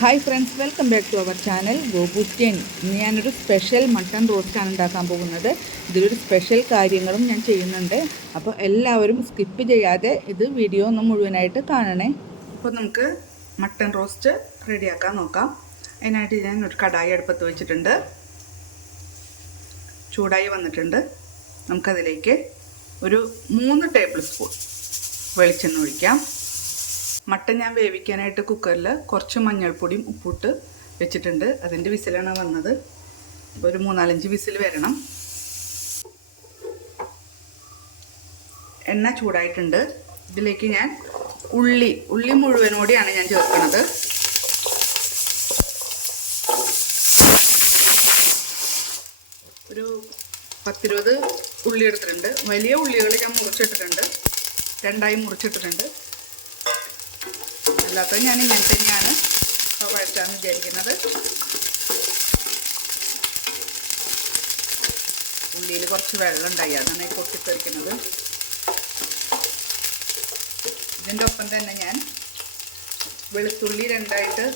Hi friends welcome back to our channel ഗോപുസ്റ്റേൻ ഇന്ന് ഞാനൊരു special mutton റോസ്റ്റാണ് ഉണ്ടാക്കാൻ പോകുന്നത്. ഇതിലൊരു സ്പെഷ്യൽ കാര്യങ്ങളും ഞാൻ ചെയ്യുന്നുണ്ട്. അപ്പോൾ എല്ലാവരും സ്കിപ്പ് ചെയ്യാതെ ഇത് വീഡിയോ ഒന്ന് മുഴുവനായിട്ട് കാണണേ. അപ്പോൾ നമുക്ക് മട്ടൺ റോസ്റ്റ് റെഡിയാക്കാൻ നോക്കാം. അതിനായിട്ട് ഞാൻ ഒരു കടായി അടുപ്പത്ത് വെച്ചിട്ടുണ്ട്. ചൂടായി വന്നിട്ടുണ്ട്. നമുക്കതിലേക്ക് ഒരു മൂന്ന് ടേബിൾ സ്പൂൺ വെളിച്ചെണ്ണ ഒഴിക്കാം. മട്ടൻ ഞാൻ വേവിക്കാനായിട്ട് കുക്കറിൽ കുറച്ച് മഞ്ഞൾപ്പൊടിയും ഉപ്പിട്ട് വെച്ചിട്ടുണ്ട്. അതിന്റെ വിസിലാണ് വന്നത്. ഒരു മൂന്നാലഞ്ച് വിസിൽ വരണം. എണ്ണ ചൂടായിട്ടുണ്ട്. ഇതിലേക്ക് ഞാൻ ഉള്ളി ഉള്ളി മുഴുവനോടെയാണ് ഞാൻ ചേർക്കുന്നത്. ഒരു പത്തിരുപത് ഉള്ളി എടുത്തിട്ടുണ്ട്. വലിയ ഉള്ളികൾ ഞാൻ മുറിച്ചിട്ടിട്ടുണ്ട്. രണ്ടായി മുറിച്ചിട്ടിട്ടുണ്ട്. അല്ലാത്ത ഞാൻ ഇങ്ങനെ തന്നെയാണ് വഴറ്റാന്ന് വിചാരിക്കുന്നത്. ഉള്ളിയിൽ കുറച്ച് വെള്ളം ഉണ്ടായി. അതാണ് ഈ പൊട്ടിത്തെറിക്കുന്നത്. ഇതിന്റെ ഒപ്പം തന്നെ ഞാൻ വെളുത്തുള്ളി രണ്ടായിട്ട്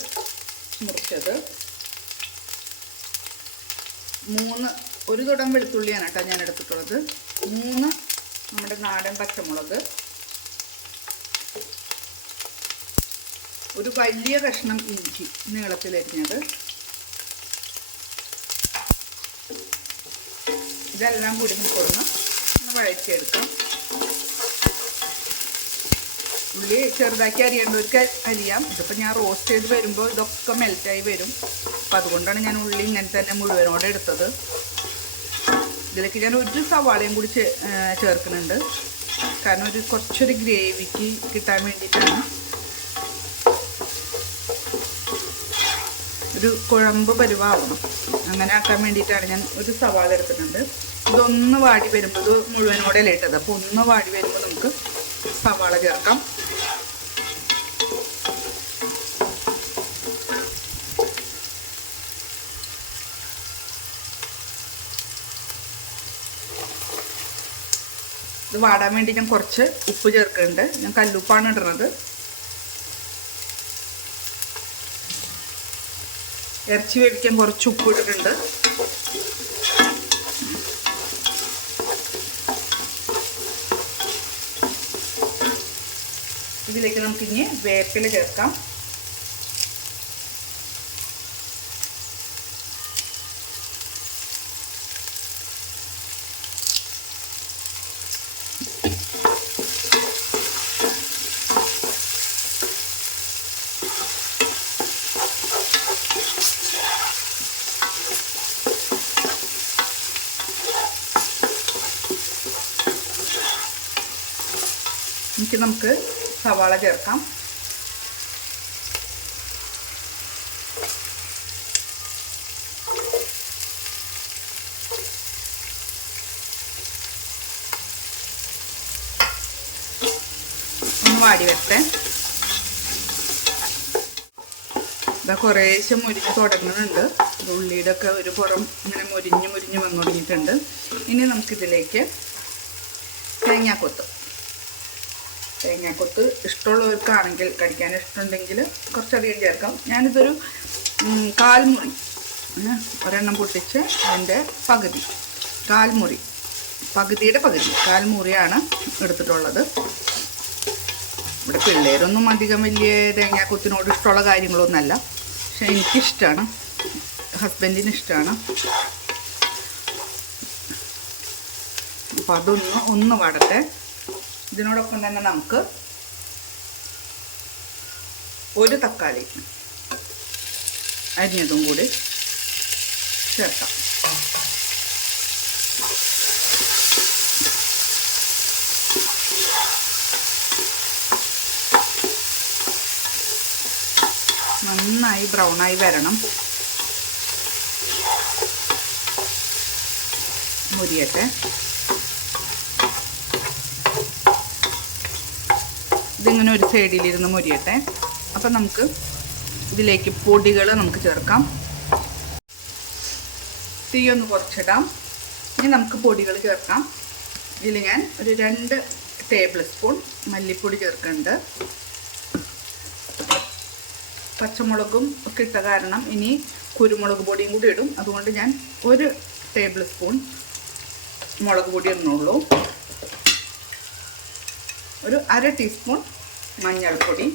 മുറിച്ചത്. മൂന്ന് ഒരു തുടം വെളുത്തുള്ളിയാണ് കേട്ടോ ഞാൻ എടുത്തിട്ടുള്ളത്. മൂന്ന് നമ്മുടെ നാടൻ പച്ചമുളക്. ഒരു വലിയ കഷ്ണം ഇഞ്ചി നീളത്തിലരിഞ്ഞത്. ഇതെല്ലാം കൂടി നമുക്കൊന്ന് വഴറ്റിയെടുക്കാം. ഉള്ളി ചെറുതാക്കി അരിയേണ്ടവർക്ക് അരിയാം. ഇതിപ്പോൾ ഞാൻ റോസ്റ്റ് ചെയ്ത് വരുമ്പോൾ ഇതൊക്കെ മെൽറ്റായി വരും. അപ്പം അതുകൊണ്ടാണ് ഞാൻ ഉള്ളി ഇങ്ങനെ തന്നെ മുഴുവനോടെ എടുത്തത്. ഇതിലേക്ക് ഞാൻ ഒരു സവാളയും കൂടി ചേർക്കുന്നുണ്ട്. കാരണം ഒരു കുറച്ചൊരു ഗ്രേവിക്ക് കിട്ടാൻ വേണ്ടിയിട്ടാണ്. ഒരു കുഴമ്പ് പരുവാവണം. അങ്ങനെ ആക്കാൻ വേണ്ടിയിട്ടാണ് ഞാൻ ഒരു സവാള എടുത്തിട്ടുണ്ട്. ഇതൊന്ന് വാടി വരുമ്പോൾ ഇത് മുഴുവനോടെ ഇട്ടത്? അപ്പോൾ ഒന്ന് വാടി വരുമ്പോൾ നമുക്ക് സവാള ചേർക്കാം. ഇത് വാടാൻ വേണ്ടി ഞാൻ കുറച്ച് ഉപ്പ് ചേർക്കുന്നുണ്ട്. ഞാൻ കല്ലുപ്പാണ് ഇടുന്നത്. ഇറച്ചി വേവിക്കാൻ കുറച്ച് ഉപ്പ് ഇട്ടിട്ടുണ്ട്. ഇതിലേക്ക് നമുക്കിനി വേപ്പില ചേർക്കാം. എന്നിട്ട് നമുക്ക് സവാള ചേർക്കാം. വാടി വരട്ടെ. ഇതാ കുറേശ്ശെ മുരിഞ്ഞ് തുടങ്ങുന്നുണ്ട്. ഉള്ളിയുടെ ഒക്കെ ഒരു പുറം ഇങ്ങനെ മുരിഞ്ഞ് മുരിഞ്ഞ് വന്നു തുടങ്ങിയിട്ടുണ്ട് ഇനി നമുക്കിതിലേക്ക് തേങ്ങാക്കൊത്ത്. തേങ്ങാക്കൊത്ത് ഇഷ്ടമുള്ളവർക്കാണെങ്കിൽ കടിക്കാൻ ഇഷ്ടമുണ്ടെങ്കിൽ കുറച്ചധികം ചേർക്കാം. ഞാനിതൊരു കാൽമുറി ഒരെണ്ണം പൊട്ടിച്ച് അതിന്റെ പകുതി കാൽമുറി പകുതിയുടെ പകുതി കാൽമുറിയാണ് എടുത്തിട്ടുള്ളത്. ഇവിടെ പിള്ളേരൊന്നും അധികം വലിയ തേങ്ങാക്കൊത്തിനോട് ഇഷ്ടമുള്ള കാര്യങ്ങളൊന്നുമല്ല. പക്ഷെ എനിക്കിഷ്ടമാണ് ഹസ്ബൻഡിന് ഇഷ്ടമാണ് അപ്പോൾ അതൊന്ന് ഒന്ന് വടട്ടെ. ഇതിനോടൊപ്പം തന്നെ നമുക്ക് ഒരു തക്കാളി അരിഞ്ഞതും കൂടി ചേർക്കാം. നന്നായി ബ്രൗണായി വരണം. മുരിയട്ടെ. ഇതിങ്ങനെ ഒരു സൈഡിലിരുന്ന് മുരിയട്ടെ. അപ്പം നമുക്ക് ഇതിലേക്ക് പൊടികൾ നമുക്ക് ചേർക്കാം. തീ ഒന്ന് കുറച്ചിടാം. ഇനി നമുക്ക് പൊടികൾ ചേർക്കാം. ഇതിൽ ഞാൻ ഒരു രണ്ട് ടേബിൾ സ്പൂൺ മല്ലിപ്പൊടി ചേർക്കുന്നുണ്ട്. പച്ചമുളകും ഒക്കെ ഇട്ട കാരണം ഇനി കുരുമുളക് പൊടിയും കൂടി ഇടും. അതുകൊണ്ട് ഞാൻ ഒരു ടേബിൾ സ്പൂൺ മുളക് പൊടി ഇടുന്നുള്ളൂ. ഒരു അര ടീസ്പൂൺ മഞ്ഞൾപ്പൊടി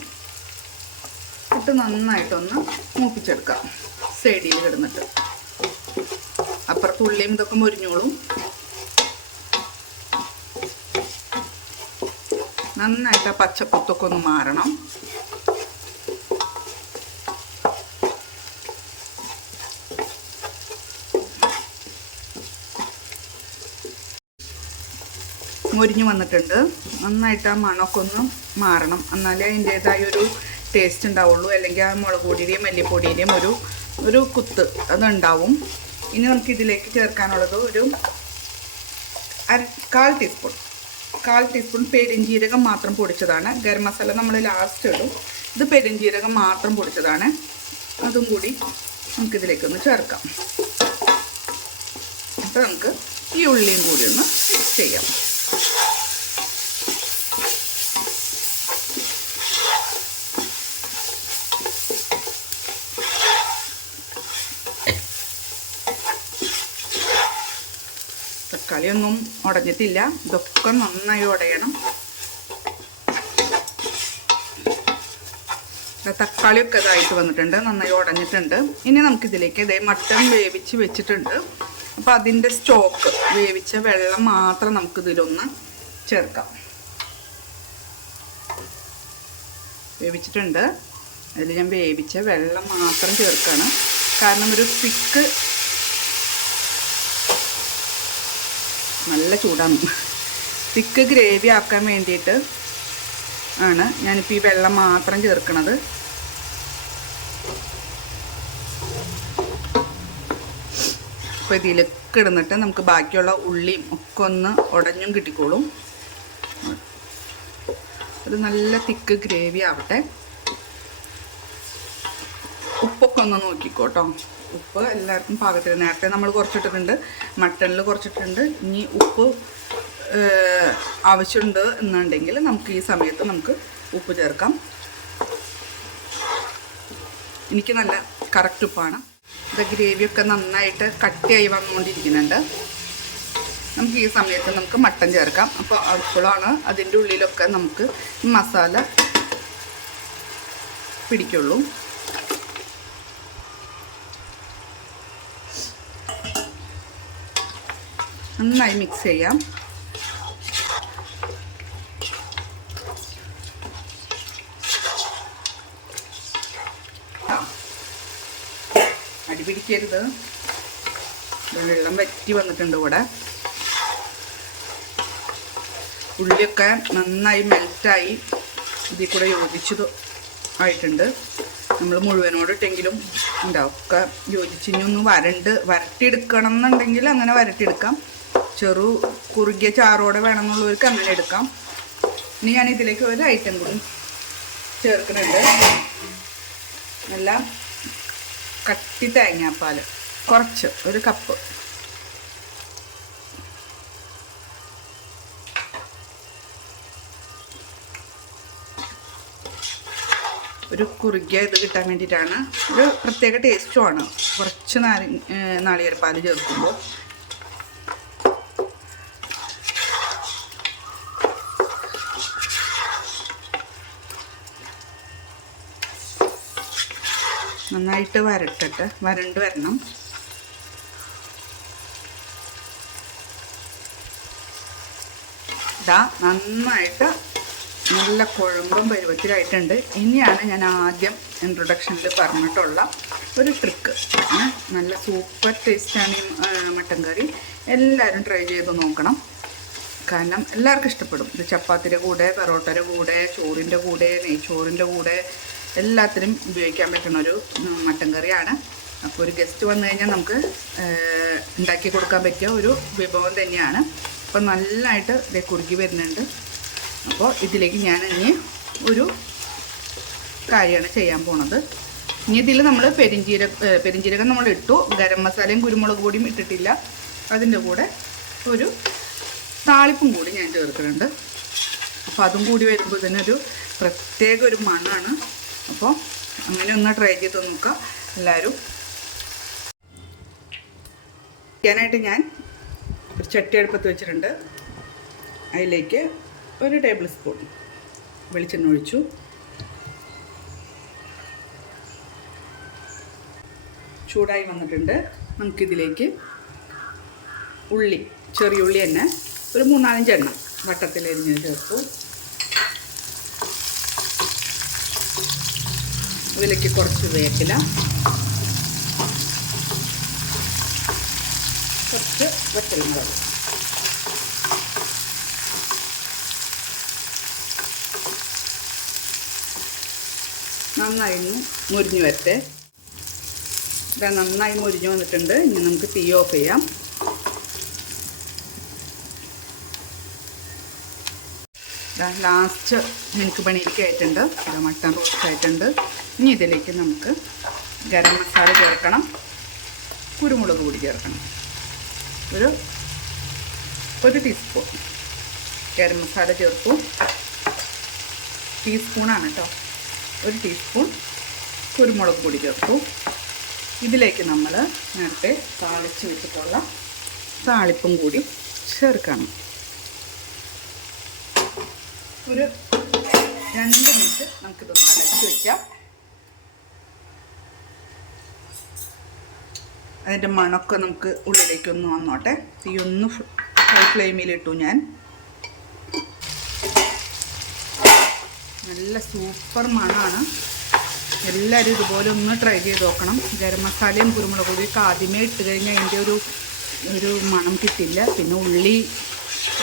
ഇട്ട് നന്നായിട്ടൊന്ന് മൂപ്പിച്ചെടുക്കാം. സൈഡിൽ കിടന്നിട്ട്. അപ്പുറത്ത് ഉള്ളിയും ഇതൊക്കെ മുരിഞ്ഞോളും. നന്നായിട്ട് ആ പച്ചക്കുത്തൊക്കെ ഒന്ന് മാറണം. മൊരിഞ്ഞ് വന്നിട്ടുണ്ട്. നന്നായിട്ട് ആ മണമൊക്കെ ഒന്ന് മാറണം. എന്നാലേ അതിന്റേതായ ഒരു ടേസ്റ്റ് ഉണ്ടാവുള്ളൂ. അല്ലെങ്കിൽ ആ മുളക് പൊടിയുടെയും മല്ലിപ്പൊടിയുടെയും ഒരു ഒരു കുത്ത് അതുണ്ടാവും. ഇനി നമുക്ക് ഇതിലേക്ക് ചേർക്കാനുള്ളത് ഒരു അര കാൽ ടീസ്പൂൺ കാൽ ടീസ്പൂൺ പെരിഞ്ജീരകം മാത്രം പൊടിച്ചതാണ്. ഗരം മസാല നമ്മൾ ലാസ്റ്റ് ഇടും. ഇത് പെരിഞ്ജീരകം മാത്രം പൊടിച്ചതാണ്. അതും കൂടി നമുക്കിതിലേക്കൊന്ന് ചേർക്കാം. അപ്പോൾ നമുക്ക് ഈ ഉള്ളിയും കൂടി ഒന്ന് ചെയ്യാം. തക്കാളി ഒന്നും ഉടഞ്ഞിട്ടില്ല. ഇതൊക്കെ നന്നായി ഉടയണം. തക്കാളിയൊക്കെ ഇതായിട്ട് വന്നിട്ടുണ്ട്. നന്നായി ഉടഞ്ഞിട്ടുണ്ട്. ഇനി നമുക്കിതിലേക്ക് ഇതേ മട്ടൺ വേവിച്ച് വെച്ചിട്ടുണ്ട്. അപ്പോൾ അതിന്റെ സ്റ്റോക്ക് വേവിച്ച വെള്ളം മാത്രം നമുക്ക് ഇതിലൊന്ന് ചേർക്കാം. വേവിച്ചിട്ടുണ്ട്. അതിൽ ഞാൻ വേവിച്ച വെള്ളം മാത്രം ചേർക്കുകയാണ് കാരണം ഒരു തിക്ക് നല്ല ചൂടാണ്. തിക്ക് ഗ്രേവി ആക്കാൻ വേണ്ടിയിട്ട് ആണ് ഞാനിപ്പോൾ ഈ വെള്ളം മാത്രം ചേർക്കണത്. അപ്പോൾ ഇതിലൊക്കെ ഇടുന്നിട്ട് നമുക്ക് ബാക്കിയുള്ള ഉള്ളിയും ഒക്കെ ഒന്ന് ഉടഞ്ഞും കിട്ടിക്കോളും. അത് നല്ല തിക്ക് ഗ്രേവി ആവട്ടെ. ഉപ്പൊക്കെ ഒന്ന് നോക്കിക്കോട്ടോ. ഉപ്പ് എല്ലാവർക്കും പാകത്തിന്. നേരത്തെ നമ്മൾ കുറച്ചിട്ടിട്ടുണ്ട് മട്ടണിൽ കുറച്ചിട്ടുണ്ട്. ഇനി ഉപ്പ് ആവശ്യമുണ്ട് എന്നുണ്ടെങ്കിൽ നമുക്ക് ഈ സമയത്ത് നമുക്ക് ഉപ്പ് ചേർക്കാം. എനിക്ക് നല്ല കറക്റ്റ് ഉപ്പാണ്. ഇത് ഗ്രേവിയൊക്കെ നന്നായിട്ട് കട്ടിയായി വന്നുകൊണ്ടിരിക്കുന്നുണ്ട്. നമുക്ക് ഈ സമയത്ത് നമുക്ക് മട്ടൻ ചേർക്കാം. അപ്പോൾ അപ്പോഴാണ് അതിന്റെ ഉള്ളിലൊക്കെ നമുക്ക് മസാല പിടിക്കുള്ളൂ. നന്നായി മിക്സ് ചെയ്യാം. അടി പിടിക്കരുത് വെള്ളം വറ്റി വന്നിട്ടുണ്ട് ഇവിടെ. ഉള്ളിയൊക്കെ നന്നായി മെൽറ്റായി ഇതിൽ കൂടെ യോജിച്ചത് ആയിട്ടുണ്ട്. നമ്മൾ മുഴുവനോടിട്ടെങ്കിലും ഉണ്ടാവും. ഒക്കെ യോജിച്ച് ഇനി ഒന്ന് വരണ്ട് വരട്ടിയെടുക്കണം എന്നുണ്ടെങ്കിൽ അങ്ങനെ വരട്ടിയെടുക്കാം. ചെറു കുറുകിയ ചാറോടെ വേണമെന്നുള്ളവർക്ക് അങ്ങനെ എടുക്കാം. ഇനി ഞാൻ ഇതിലേക്ക് ഒരു ഐറ്റം കൂടി ചേർക്കുന്നുണ്ട്. നല്ല കട്ടി തേങ്ങാപ്പാൽ കുറച്ച് ഒരു കപ്പ്. ഒരു കുറുകിയ ഇത് കിട്ടാൻ വേണ്ടിയിട്ടാണ്. ഒരു പ്രത്യേക ടേസ്റ്റുമാണ് കുറച്ച് നാരി നാളികേരപ്പാൽ ചേർക്കുമ്പോൾ. നന്നായിട്ട് വരട്ടട്ടെ വരണ്ട് വരണം. ഇതാ നന്നായിട്ട് നല്ല കുഴമ്പും പരുവത്തിലായിട്ടുണ്ട്. ഇനിയാണ് ഞാൻ ആദ്യം ഇൻട്രൊഡക്ഷനിൽ പറഞ്ഞിട്ടുള്ള ഒരു ട്രിക്ക് നല്ല സൂപ്പർ ടേസ്റ്റാണ് ഈ മട്ടൻ കറി. എല്ലാവരും ട്രൈ ചെയ്ത് നോക്കണം. കാരണം എല്ലാവർക്കും ഇഷ്ടപ്പെടും. ഇത് ചപ്പാത്തിന്റെ കൂടെ പെറോട്ടയുടെ കൂടെ ചോറിന്റെ കൂടെ നെയ്ച്ചോറിന്റെ കൂടെ എല്ലാത്തിനും ഉപയോഗിക്കാൻ പറ്റുന്ന ഒരു മട്ടൻ കറിയാണ്. അപ്പോൾ ഒരു ഗസ്റ്റ് വന്നു കഴിഞ്ഞാൽ നമുക്ക് ഉണ്ടാക്കി കൊടുക്കാൻ പറ്റിയ ഒരു വിഭവം തന്നെയാണ്. അപ്പോൾ നല്ലതായിട്ട് ഇതേ കുറുകി വരുന്നുണ്ട്. അപ്പോൾ ഇതിലേക്ക് ഞാൻ ഇനി ഒരു കാര്യമാണ് ചെയ്യാൻ പോണത്. ഇനി ഇതിൽ നമ്മൾ പെരിഞ്ചീര പെരിഞ്ചീരകം നമ്മൾ ഇട്ടു. ഗരം മസാലയും കുരുമുളക് പൊടിയും ഇട്ടിട്ടില്ല. അതിന്റെ കൂടെ ഒരു താളിപ്പും കൂടി ഞാൻ ചേർക്കുന്നുണ്ട് അപ്പോൾ അതും കൂടി വരുമ്പോൾ തന്നെ ഒരു പ്രത്യേക ഒരു മണമാണ് അപ്പോൾ അങ്ങനെ ഒന്ന് ട്രൈ ചെയ്ത് നോക്കുക എല്ലാവരും. ചെയ്യാനായിട്ട് ഞാൻ ഒരു ചട്ടി അടുപ്പത്ത് വെച്ചിട്ടുണ്ട്. അതിലേക്ക് ഒരു ടേബിൾ സ്പൂൺ വെളിച്ചെണ്ണ ഒഴിച്ചു. ചൂടായി വന്നിട്ടുണ്ട്. നമുക്കിതിലേക്ക് ഉള്ളി ചെറിയ ഉള്ളി തന്നെ ഒരു മൂന്നാലഞ്ച് എണ്ണം വട്ടത്തിൽ എരിഞ്ഞ് ചേർത്തു. ഇതിലേക്ക് കുറച്ച് വേപ്പില. കുറച്ച് വറ്റൽമുളക്. നന്നായി മുരിഞ്ഞു വരട്ടെ. ഇതാ നന്നായി മുരിഞ്ഞു വന്നിട്ടുണ്ട്. ഇനി നമുക്ക് തീ ഓഫ് ചെയ്യാം. ലാസ്റ്റ് എനിക്ക് പണിയിലേക്ക് ആയിട്ടുണ്ട് ഇതാ മട്ടൺ റോസ്റ്റ് ആയിട്ടുണ്ട്. ഇനി ഇതിലേക്ക് നമുക്ക് ഗരം മസാല ചേർക്കണം. കുരുമുളക് കൂടി ചേർക്കണം. ഒരു ഒരു ടീസ്പൂൺ ഗരം മസാല ചേർത്തു. ടീസ്പൂണാണ് കേട്ടോ ഒരു ടീസ്പൂൺ കുരുമുളക് കൂടി ചേർത്തു. ഇതിലേക്ക് നമ്മൾ നേരത്തെ താളിച്ച് വെച്ചിട്ടുള്ള താളിപ്പും കൂടി ചേർക്കണം. ഒരു രണ്ട് മിനിറ്റ് നമുക്കിതൊന്ന് അടച്ച് വയ്ക്കാം അതിന്റെ മണമൊക്കെ നമുക്ക് ഉള്ളിലേക്കൊന്ന് വന്നോട്ടെ. തീ ഒന്ന് ഹൈ ഫ്ലെയിമിലിട്ടു ഞാൻ. നല്ല സൂപ്പർ മണമാണ്. എല്ലാവരും ഇതുപോലെ ഒന്ന് ട്രൈ ചെയ്ത് നോക്കണം. ഗരം മസാലയും കുരുമുളക് പൊടിയൊക്കെ ആദ്യമേ ഇട്ട് കഴിഞ്ഞാൽ അതിന്റെ ഒരു ഒരു മണം കിട്ടില്ല. പിന്നെ ഉള്ളി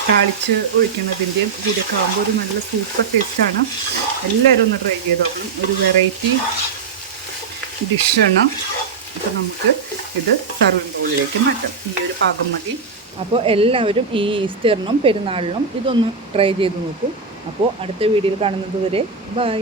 താളിച്ച് ഒഴിക്കുന്നതിന്റെയും കൂടിയൊക്കെ ആകുമ്പോൾ ഒരു നല്ല സൂപ്പർ ടേസ്റ്റാണ് എല്ലാവരും ഒന്ന് ട്രൈ ചെയ്ത് നോക്കണം. ഒരു വെറൈറ്റി ഡിഷാണ് അപ്പോൾ നമുക്ക് ഇത് സർവിംഗ് ബൗളിലേക്ക് മാറ്റാം. ഈ ഒരു പാകം മതി. അപ്പോൾ എല്ലാവരും ഈ ഈസ്റ്ററിനും പെരുന്നാളിനും ഇതൊന്ന് ട്രൈ ചെയ്ത് നോക്കും. അപ്പോൾ അടുത്ത വീഡിയോയിൽ കാണുന്നത് വരെ ബൈ.